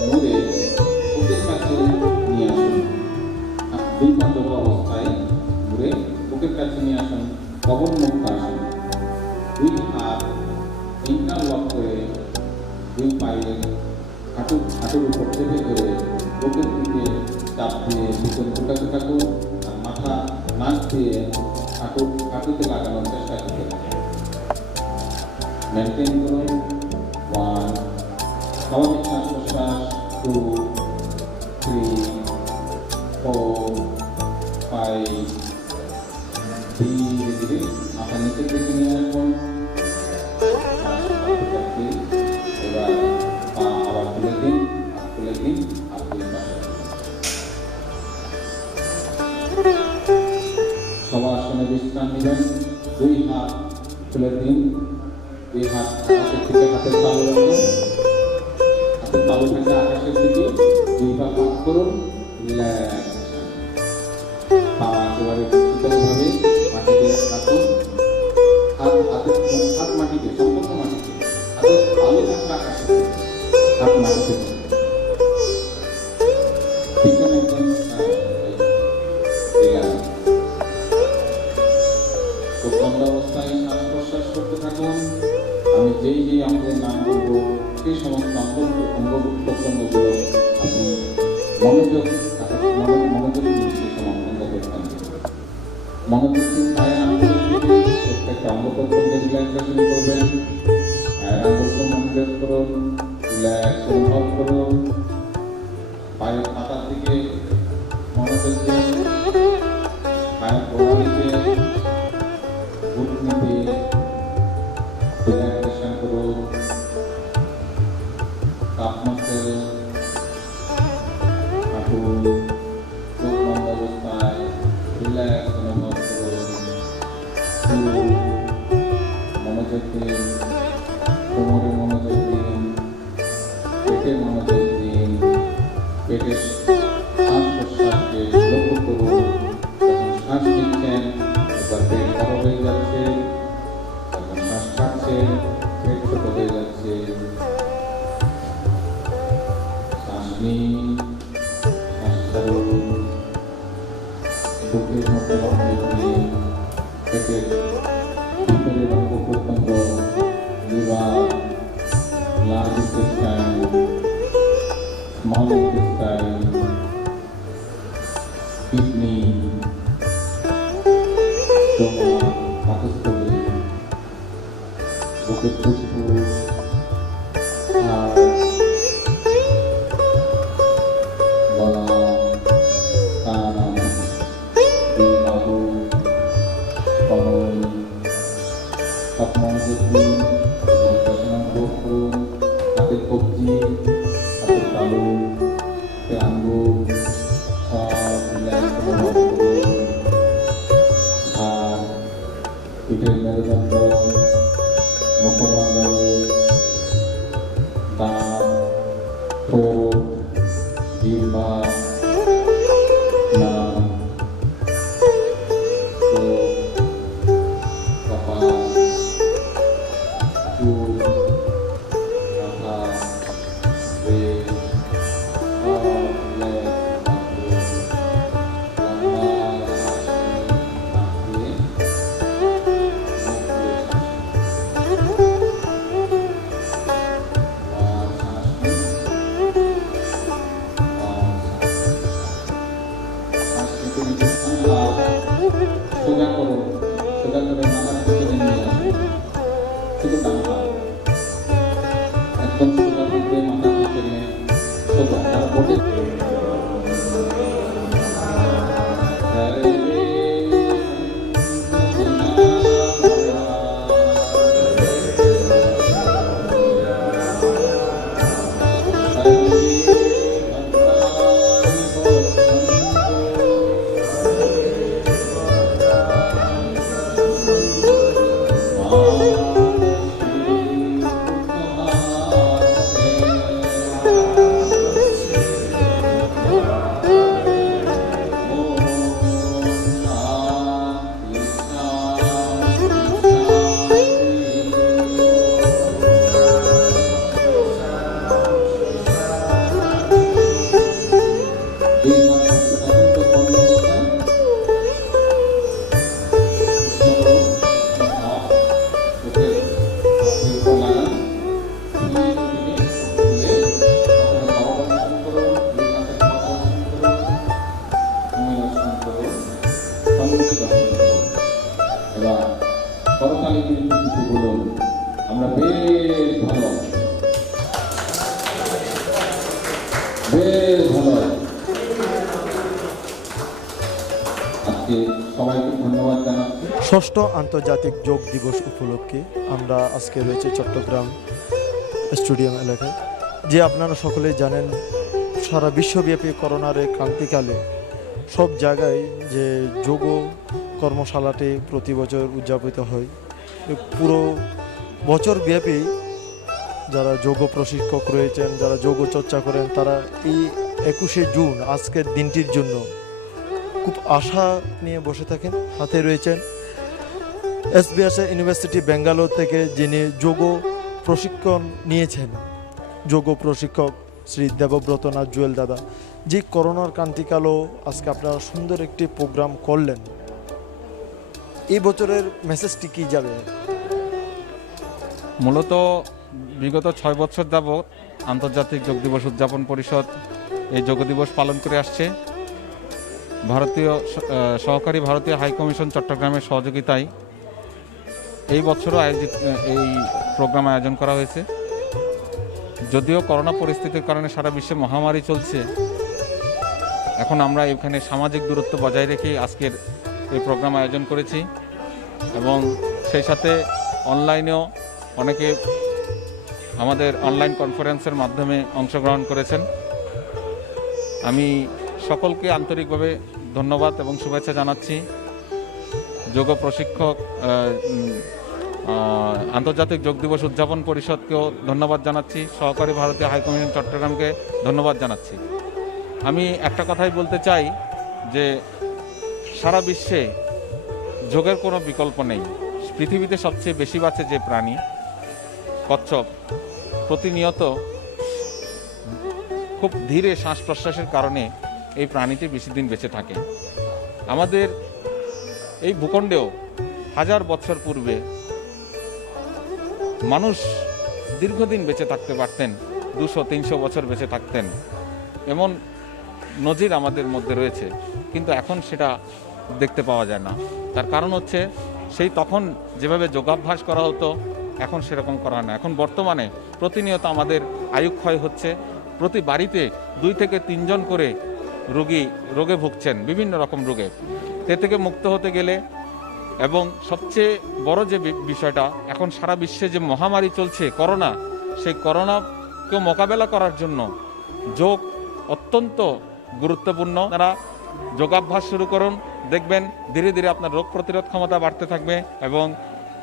মুড়ে বুকের কাছে নিয়ে আসুন, দুই পা জড়ো অবস্থায় মুড়ে বুকের কাছে নিয়ে আসুন, অবন্মুক্ত আসুন। দুই হাত ইন্টারলক করে দুই পায়ের হাঁটুর উপর চেপে ধরে বুকের দিকে চাপ দিয়ে ভিতরে ঢুকাতে থাকুন, আর মাথা নাক দিয়ে হাঁটুতে লাগানোর চেষ্টা করতে থাকুন। মেনটেন করুন। 1, স্বাভাবিক শ্বাস প্রশ্বাস, 2, 3, 4, 5 ধীরে ধীরে মাথা নিচের দিকে নিয়ে আসুন। এবার পা আবার খুলে দিন, খুলে দিন, আর দুই পাশে শবাসনে বিশ্রাম নেবেন। দুই হাত খুলে দিন, দুই হাত আকাশের দিকে, হাতের তালু রাখুন, হাতের তালু থেকে আকাশের দিকে, দুই পা পাক করুন, রিল্যাক্স। পা একেবারে শীতলভাবে মাটিতে রাখুন, হাত মাটিতে, সম্পূর্ণ মাটিতে, হাতের তালু থাকবে আকাশের দিকে, হাত মাটিতে পিছনে একদম বন্ধ অবস্থায় শ্বাস প্রশ্বাস করতে থাকুন। আমি যেই অঙ্গের নাম বলবো সেই সমস্ত অঙ্গ প্রত্যঙ্গগুলো আপনি মনোযোগ দিয়ে সেই সমস্ত অঙ্গ প্রত্যঙ্গ মনোযোগ দিয়ে পায়ের আঙ্গুলের দিকে প্রত্যেকটা অঙ্গ প্রত্যঙ্গের রিল্যাক্সেশন করবেন। পায়ের আঙ্গুলকে মনোযোগ করুন, রিল্যাক্স অনুভব করুন। পায়ের পাতার দিকে মনোযোগ দিন, পায়ের গোড়ালিতে ঘুটনিতে রিল্যাক্সেশন করুন। কাপ মাসেল, হাঁটু, চোখ বন্ধ অবস্থায় রিল্যাক্স অনুভব করুন। রেখে কোমরে মনোযোগ দিন, পেটে মনোযোগ দিন, পেটের শ্বাস প্রশ্বাসকে লক্ষ্য করুন। যখন শ্বাস নিচ্ছেন একবার পেট বড় হয়ে যাচ্ছে, যখন শ্বাস ছাড়ছেন পেট ছোট হয়ে যাচ্ছে। শ্বাস নিন, শ্বাস ছাড়ুন, বুকের মধ্যে মনোযোগ দিন, পেটের ভিতরের অঙ্গ প্রত্যঙ্গ, liver, large intestine, small intestine, kidney, stomach, পাকস্থলী, বুকের ফুসফুস, হাড়, গলা, কান, দুই বাহু, কবল, সব মনোযোগ দিন, অনুভব করুন। হাতের কবজি, হাতের তালু, হাতের আঙ্গুল সব রিল্যাক্স অনুভব করুন। আর পিঠের মেরুদণ্ড, মুখমণ্ডল, দাঁত, ঠোঁট, জিহ্বা, নাক, চোখ, কপাল, চুল, মাথা, পেট, সব রিল্যাক্স অনুভব করুন। লম্বা শ্বাস নিন, নাক দিয়ে মুখ দিয়ে শ্বাস নিন। সোজা করুন, সোজা করে মাথার পিছনে নিয়ে আসুন, শুধু ডান হাত একদম সোজা থেকে মাথার পিছনে সোজা, তারা বটে এবার করতালি কিন্তু কিছু বলুন, আমরা বেশ ভালো, বেশ ভালো। আজকে সবাইকে ধন্যবাদ জানাচ্ছি। ষষ্ঠ আন্তর্জাতিক যোগ দিবস উপলক্ষে আমরা আজকে রয়েছে চট্টগ্রাম স্টেডিয়াম এলাকায়। যে আপনারা সকলেই জানেন, সারা বিশ্বব্যাপী করোনার এই ক্রান্তিকালে সব জায়গায় যে যোগ কর্মশালাটি প্রতি বছর উদযাপিত হয়। পুরো বছরব্যাপী যারা যোগ প্রশিক্ষক রয়েছেন, যারা যোগ চর্চা করেন, তারা এই 21শে জুন আজকের দিনটির জন্য খুব আশা নিয়ে বসে থাকেন। হাতে রয়েছেন SBS ইউনিভার্সিটি ব্যাঙ্গালোর থেকে যিনি যোগ প্রশিক্ষণ নিয়েছেন, যোগ প্রশিক্ষক শ্রী দেবব্রত নাথ জুয়েল দাদা। যে করোনার ক্রান্তিকালও আজকে আপনারা সুন্দর একটি প্রোগ্রাম করলেন, এই বছরের মেসেজটি কী যাবে? মূলত বিগত 6 বছর যাবৎ আন্তর্জাতিক যোগ দিবস উদযাপন পরিষদ এই যোগ দিবস পালন করে আসছে। সহকারী ভারতীয় হাই কমিশন চট্টগ্রামের সহযোগিতায় এই বছরও এই প্রোগ্রাম আয়োজন করা হয়েছে। যদিও করোনা পরিস্থিতির কারণে সারা বিশ্বে মহামারী চলছে, এখন আমরা এখানে সামাজিক দূরত্ব বজায় রেখে আজকের এই প্রোগ্রাম আয়োজন করেছি এবং সেই সাথে অনলাইনেও অনেকে আমাদের অনলাইন কনফারেন্সের মাধ্যমে অংশগ্রহণ করেছেন। আমি সকলকে আন্তরিকভাবে ধন্যবাদ এবং শুভেচ্ছা জানাচ্ছি। যোগ প্রশিক্ষক আন্তর্জাতিক যোগ দিবস উদযাপন পরিষদকেও ধন্যবাদ জানাচ্ছি, সহকারী ভারতীয় হাইকমিশন চট্টগ্রামকে ধন্যবাদ জানাচ্ছি। আমি একটা কথাই বলতে চাই যে সারা বিশ্বে যোগের কোনো বিকল্প নেই। পৃথিবীতে সবচেয়ে বেশি বাঁচে যে প্রাণী কচ্ছপ, প্রতিনিয়ত খুব ধীরে শ্বাস প্রশ্বাসের কারণে এই প্রাণীটি বেশি দিন বেঁচে থাকে। আমাদের এই ভূখণ্ডেও 1000 বছর পূর্বে মানুষ দীর্ঘদিন বেঁচে থাকতে পারতেন, 200-300 বছর বেঁচে থাকতেন, এমন নজির আমাদের মধ্যে রয়েছে, কিন্তু এখন সেটা দেখতে পাওয়া যায় না। তার কারণ হচ্ছে সেই তখন যেভাবে যোগাভ্যাস করা হতো এখন সেরকম করা হয় না। এখন বর্তমানে প্রতিনিয়ত আমাদের আয়ুক্ষয় হচ্ছে, প্রতি বাড়িতে 2 থেকে 3 জন করে রোগে ভুগছেন, বিভিন্ন রকম রোগে। এ থেকে মুক্ত হতে গেলে এবং সবচেয়ে বড় যে বিষয়টা, এখন সারা বিশ্বে যে মহামারী চলছে করোনা, সেই করোনাকে মোকাবেলা করার জন্য যোগ অত্যন্ত গুরুত্বপূর্ণ। আপনারা যোগাভ্যাস শুরু করুন, দেখবেন ধীরে ধীরে আপনার রোগ প্রতিরোধ ক্ষমতা বাড়তে থাকবে এবং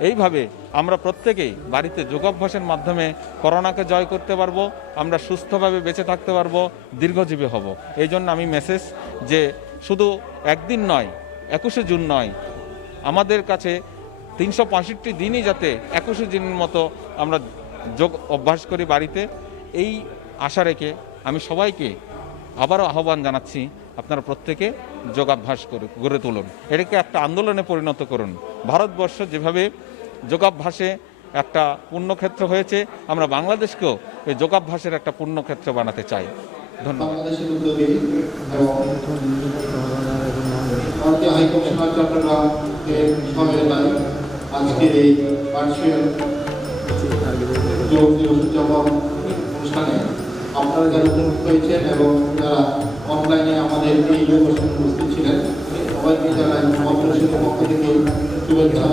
এইভাবে আমরা প্রত্যেকেই বাড়িতে যোগাভ্যাসের মাধ্যমে করোনাকে জয় করতে পারবো, আমরা সুস্থভাবে বেঁচে থাকতে পারবো, দীর্ঘজীবী হব। এই জন্য আমি মেসেজ যে শুধু একদিন নয়, 21শে জুন নয়, আমাদের কাছে 365 দিনই যাতে 21 দিনের মতো আমরা যোগ অভ্যাস করি বাড়িতে, এই আশা রেখে আমি সবাইকে আবারও আহ্বান জানাচ্ছি, আপনারা প্রত্যেকে যোগাভ্যাস গড়ে তুলুন, এটাকে একটা আন্দোলনে পরিণত করুন। ভারতবর্ষ যেভাবে যোগাভ্যাসে একটা পুণ্যক্ষেত্র হয়েছে, আমরা বাংলাদেশকেও এই যোগাভ্যাসের একটা পুণ্যক্ষেত্র বানাতে চাই। ধন্যবাদ। বাংলাদেশের উদ্যোগে এবং ভারতীয় হাইকমিশনার চট্টগ্রামের সহায়তায় আজকের এই ভার্চুয়াল যোগ দিবস উদযাপন অনুষ্ঠানে আপনারা যারা উপস্থিত হয়েছেন এবং যারা অনলাইনে আমাদের এই যোগ অনুষ্ঠানে উপস্থিত ছিলেন, সবাইকে জানাই অপরিচিত পক্ষ থেকে শুভেচ্ছা।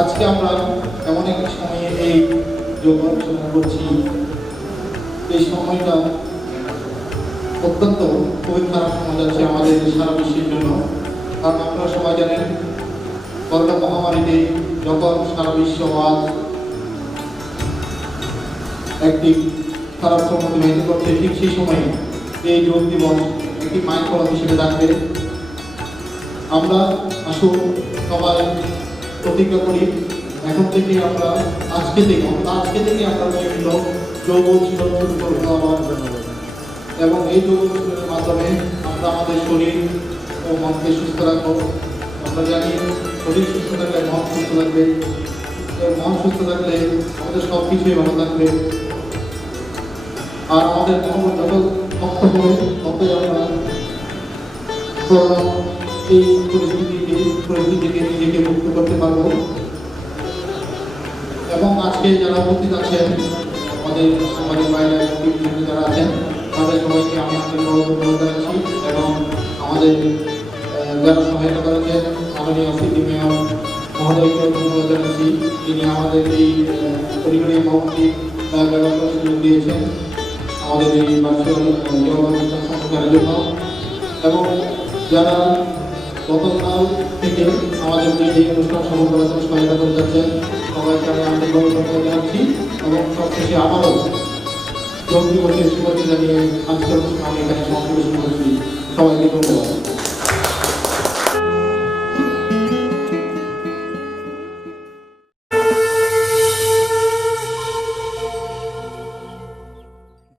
আজকে আমরা এমন একটি সময়ে এই যোগ অনুষ্ঠান করছি, এই সময়টা অত্যন্ত খুবই খারাপ সময় যাচ্ছে আমাদের সারা বিশ্বের জন্য। কারণ আপনারা সবাই জানেন, করোনা মহামারীতে যখন সারা বিশ্ব আজ একটি খারাপ সময় অতিবাহিত করছে, ঠিক সেই সময়ে এই যোগ দিবস একটি মাইলফলক হিসেবে থাকবে। আমরা আসুন সবাই প্রতিজ্ঞা করি, এখন থেকে আমরা আজকে থেকে আমরা নিয়মিত যোগ অনুশীলন শুরু করবো এবং এই যোগ অনুশীলনের মাধ্যমে আমরা আমাদের শরীর ও মনকে সুস্থ রাখবো। আমরা জানি শরীর সুস্থ থাকলে মন সুস্থ থাকবে, মন সুস্থ থাকলে আমাদের সব কিছুই ভালো থাকবে। আর আমাদের মন যত শক্ত হবে ততই আমরা করোনা এই পরিস্থিতিকে নিজেকে মুক্ত করতে পারবো। এবং আজকে যারা উপস্থিত আছেন, আমাদের সাংবাদিক ভাইরা যারা আছেন, তাদের সবাইকে আমি ধন্যবাদ জানাচ্ছি এবং আমাদের যারা সহায়তা করেছেন মাননীয় সিটি মেয়র মহোদয়কে ধন্যবাদ জানাচ্ছি, তিনি আমাদের এই পরিবারের ভবনটি ব্যবহার সুযোগ দিয়েছেন আমাদের এই ভার্চুয়াল যোগ অনুষ্ঠান সম্প্রচারের জন্য। এবং যারা গতকাল থেকে আমাদেরকে এই অনুষ্ঠান সফল করার জন্য সহায়তা করে যাচ্ছেন, সবাইকে আমি আন্তরিকভাবে ধন্যবাদ জানাচ্ছি এবং সবশেষে আবারও যোগ দিবসের শুভেচ্ছা জানিয়ে আজকের অনুষ্ঠান আমি এখানে সমাপ্ত করছি। সবাইকে ধন্যবাদ।